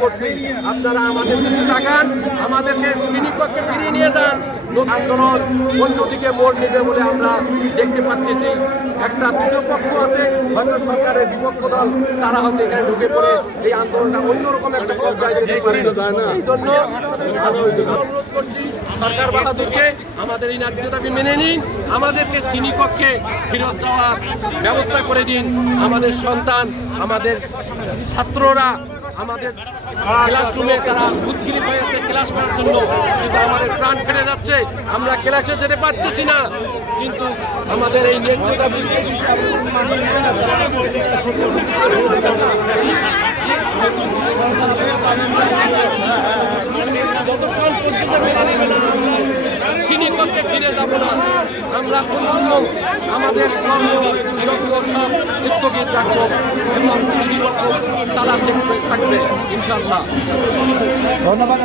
করছি আপনারা আমাদের দিকে তাকান, আমাদেরকে শ্রেণীকক্ষে ফিরিয়ে নিয়ে যান। লোক আন্দোলন অন্যদিকে মোড় নেবে বলে আমরা দেখতে পাচ্ছি। একটা তৃতীয় পক্ষ আছে, হয়তো সরকারের বিপক্ষ দল, তারা হয়তো এখানে ঢুকে পড়ে এই আন্দোলনটা অন্যরকম একটা পর্যায়ে যেতে পারে। এই জন্য অনুরোধ করছি সরকার বাহাদুরকে আমাদের এই ন্যায্য দাবি মেনে নিন, আমাদেরকে শ্রেণীকক্ষে ফেরত যাওয়ার ব্যবস্থা করে দিন। আমাদের সন্তান, আমাদের ছাত্ররা আমাদের ক্লাসরুমে তারা উদ্গ্রীব হয়েছে ক্লাস করার জন্য, কিন্তু আমাদের প্রাণ ফেটে যাচ্ছে, আমরা ক্লাসে যেতে পারতেছি না। কিন্তু আমাদের এই ন্যায্য দাবি যতক্ষণ পর্যন্ত মেনে নেবে না, শ্রেণীকক্ষে ফিরে যাব না। আমরা কোনো আমাদের কর্মযজ্ঞ সব স্থগিত রাখবো এবং শ্রেণীকক্ষ তারা থাকবে ইনশাআল্লাহ। ধন্যবাদ।